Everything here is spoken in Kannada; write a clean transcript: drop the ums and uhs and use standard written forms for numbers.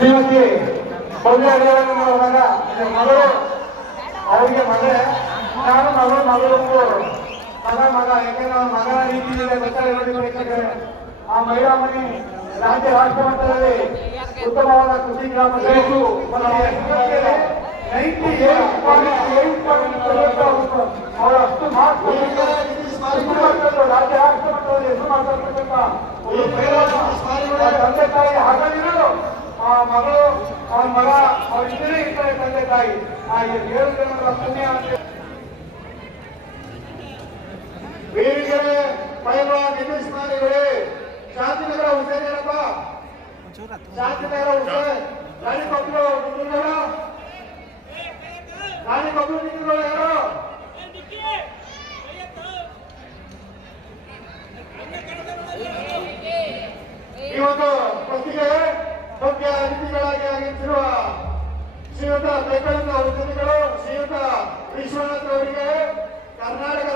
ಶ್ರೀಮತಿ ಭವ್ಯ ಮಗ ಮಗಳು ಅವರಿಗೆ ಮಗಳೇ ನಾನು ಮಗಳು ಮಗ ಯಾಕೆಂದ್ರೆ ಮಗನ ರೀತಿಯಲ್ಲಿ ಗೊತ್ತಾಗಬೇಕಂದ್ರೆ ಆ ಮಹಿಳಾ ಮನೆ ರಾಜ್ಯ ರಾಷ್ಟ್ರ ಮಟ್ಟದಲ್ಲಿ ಉತ್ತಮವಾದ ಕೃಷಿ ಗ್ರಾಮ ಅವರ ಅಷ್ಟು ಮಾರ್ಕ್ಸ್ ರಾಜ್ಯ ರಾಷ್ಟ್ರ ಮಟ್ಟದಲ್ಲಿ ಹೆಸರು ಮಾಡ್ತಕ್ಕಂಥ ತಂದೆ ತಾಯಿ ಹಾಗಾಗಿರೋದು ಆ ಮಗಳು ಅವನ ಮಗ ಅವರಿಬ್ಬರೇ ಇರ್ತಾರೆ ತಂದೆ ತಾಯಿ ಆ 7 ಜನರ ಪುಣ್ಯ ವೀರಗೆರೆ ಪೈಲ್ವಾನ್ ನಿತೀಶ್ ಮಾರಿಗಳೇ ಶಾಂತಿನಗರ ಹುಸೇನ್ ಏನಪ್ಪ ಶಾಂತಿನಗರ ಹುಸೇನ್ ರಾಣಿ ಕಬ್ಲು ನಿಂತಿರೋರು ಯಾರು ಈ ಒಂದು ಪತ್ರಿಕೆ ಮುಖ್ಯ ಅತಿಥಿಗಳಾಗಿ ಆಗಮಿಸಿರುವ ಶ್ರೀಯುತ ಬೆಂಗಳೂರಿನ ಉದ್ಯಮಿಗಳು ಶ್ರೀಯುತ ವಿಶ್ವನಾಥ್ ಅವರಿಗೆ ಕರ್ನಾಟಕ